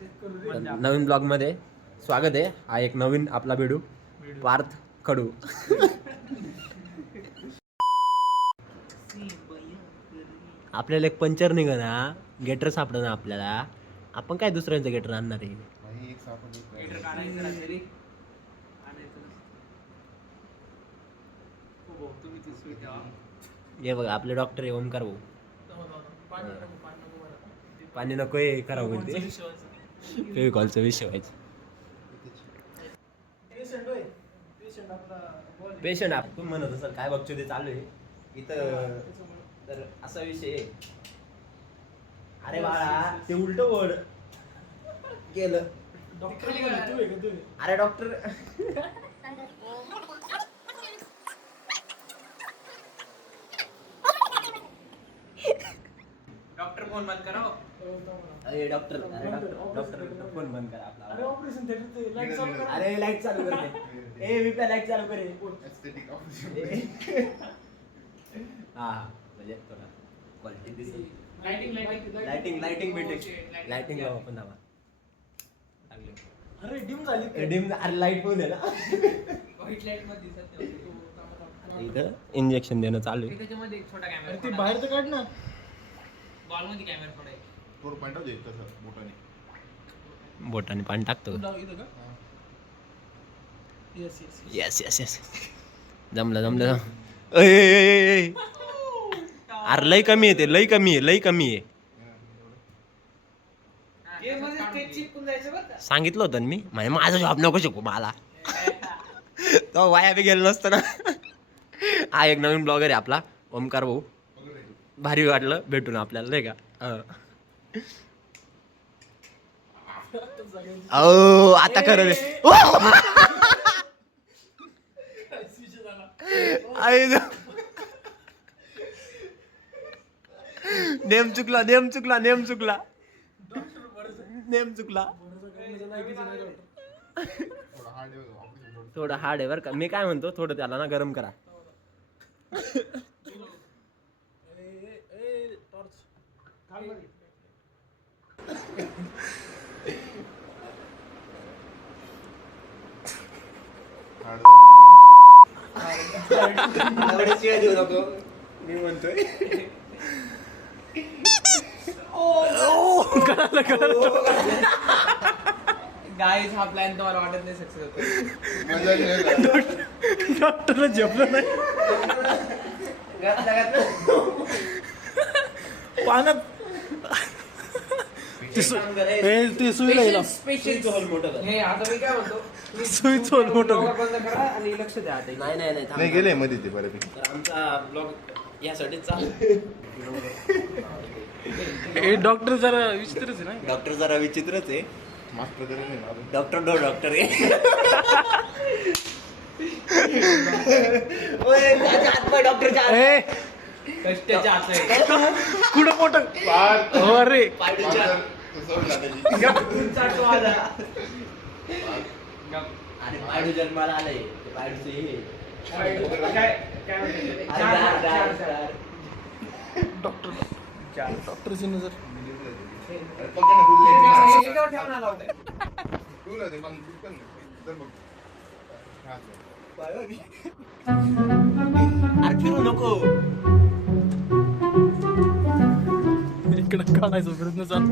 नवीन blog मध्ये स्वागत आहे. हा एक नवीन आपला बेडू पार्थ खडू. आपल्याला एक पंचर निघाला, गेटर सापडा आपल्याला. आपण काय दुसऱ्यांचं गेटर आणणार आहे? हे बघा आपले डॉक्टर आहे ओमकार भाऊ. पाणी नकोय खराब होईल ते. फेविकॉलचा विषय व्हायचा. पेशंट आपण म्हणत असाल काय बघतो ते चालू आहे इथं. तर असा विषय आहे. अरे बाळा ते उलट ओढ गेलं. अरे डॉक्टर फोन बंद करा. अरे डॉक्टर फोन बंद करा आपला. अरे ऑपरेशन थिएटर लाईट चालू कर. अरे लाईट चालू कर. ए विप्या लाईट चालू कर. हा म्हणजे थोडा क्वालिटी दिसेल. लाइटिंग भेटेल. लाइटिंग लावा आपण दावा. अरे डिम झाली. डिम अरे लाईट पण आहे ना. व्हाईट लाईट मध्ये दिसत नाही. इथं इंजेक्शन देणं चालू आहे. त्याच्यामध्ये एक छोटा कॅमेरा. ते बाहेर तर काढ ना. बॉल मध्ये कॅमेरा पडाय. थोडं पाणी टाकू दे तसं बोटाने पाणी टाकतो. इथं का? यस जमलं. अरे लय कमी आहे ते. लय कमी आहे. सांगितलं होतं मी माझा जॉब नको शिकू मला. तो वाया बी गेलो नसतं ना. हा एक नवीन ब्लॉगर आहे आपला ओमकार भाऊ. भारी वाटलं भेटून आपल्याला नाही का. आता खरं नेम चुकला. थोडं हार्ड आहे बरं का. मी काय म्हणतो थोडं त्याला ना गरम करा. देऊ नको मी म्हणतोय. गाईज हा प्लॅन तुम्हाला वाटत नाही सक्सेस होतो. डॉक्टरला झेपलं नाही. पाण्यात ते सुई लागला. हे आता मी काय म्हणतो, सुई चोल मोठं. बंद करा आणि लक्ष द्या आता. नाही गेले मध्ये ते बऱ्यापैकी. तर आमचा ब्लॉग यासाठी चालू. हे डॉक्टर जरा विचित्रच आहे ना. डॉक्टर जरा विचित्रच आहे. मास्टर तरी नाही ना. डॉक्टर आहे. कष्टाच्या हात आहे. कुठं मोठं. अरे आणि पायडू जन्माला आलंय. पायडूचं हे डॉक्टरची नजर. फिरू नको. इकडं काढायचा प्रयत्न चालू.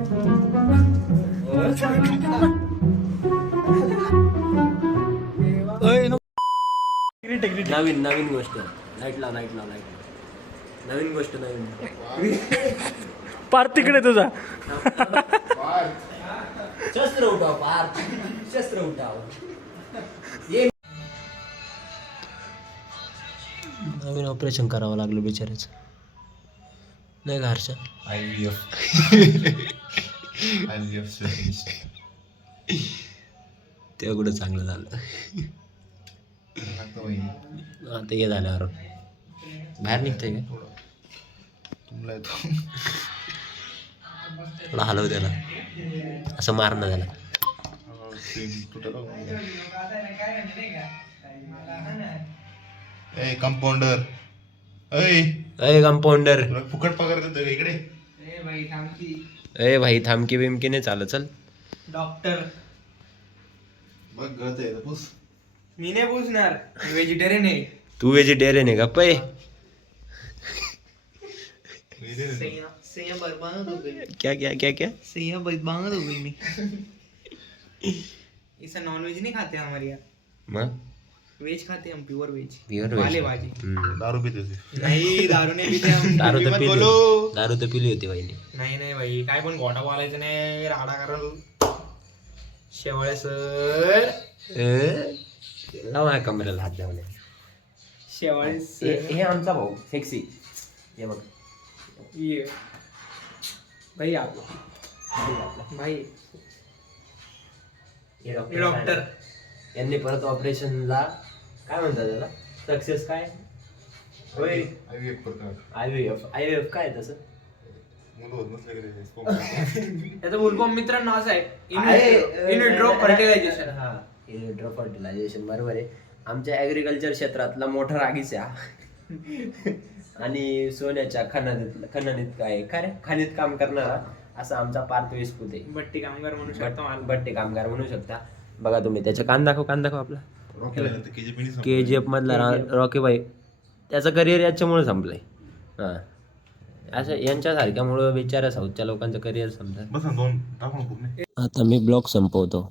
नवीन गोष्ट. लाईट लाव. नवीन गोष्ट. पार तिकडे तुझा. शस्त्र उठाव. नवीन ऑपरेशन करावं लागलं बिचारायचं नाही का हर्षा. तेवढं चांगलं झालं. आता हे झाल्यावर बाहेर निघतंय का. थोडा हलव त्याला. असं मारणं त्याला. कंपाऊंडर. कंपाऊंडर फुकट पगार देतो इकडे. भाई थांबकी बिमकी नाही चालत. चल डॉक्टर बघ गळत आहे पुस. मी नाही पूछणार व्हेजिटेरियन आहे. तू व्हेजिटेरियन आहे का पै? सैया बर्बाद हो गई. क्या क्या क्या क्या? सैया बर्बाद हो गई मी. इसे नॉन वेज नहीं खाते हमारे यहाँ, मग वेज खाते हम, प्योर वेज. Pure पाले veg. भाजी. हम्म. दारू पिते होती. नाही दारू नाही पिते हम. दारू तर मत पिली बोलो. दारू तर पिली होती वहिनी. नाही नाही भाई काय पण घोटा बोलायचं नाही. राडा कारण शेवाळे सर. लाव माझ्या कमरेला हात लावले. शेवाळे हे सर. हे आमचा भाऊ सेक्सी. हे बघ ये भाई आप भाई हे हे डॉक्टर. यांनी परत ऑपरेशनला काय म्हणतात त्याला सक्सेस काय होय IVF प्रकार. IVF काय तसं मुलं होत नसले की ते sperm. त्याचं फुलफॉर्म मित्रांनो असं आहे इन विट्रो फर्टिलायझेशन. हा इनविट्रो फर्टिलायझेशन बरोबर आहे. आमच्या ऍग्रिकल्चर क्षेत्रातला मोठा रागीचा आणि सोन्याच्या खननीत काय खाणीत काम करणारा असा आमचा पार्थ विस्पुत आहे. बट्टी कामगार म्हणू शकतो मला. बट्टे कामगार म्हणू शकता. बघा तुम्ही त्याचा कान दाखव आपला Rocky ला नंतर KGP नी संपलं. KGF मधला रॉकी बाई त्याचं करिअर याच्यामुळे संपलंय. हा असं यांच्यासारख्यामुळं बिचारा साऊथच्या लोकांचं करिअर संपलं. बस ना दोन टाकू ना पूर्ण. आता मी ब्लॉग संपवतो.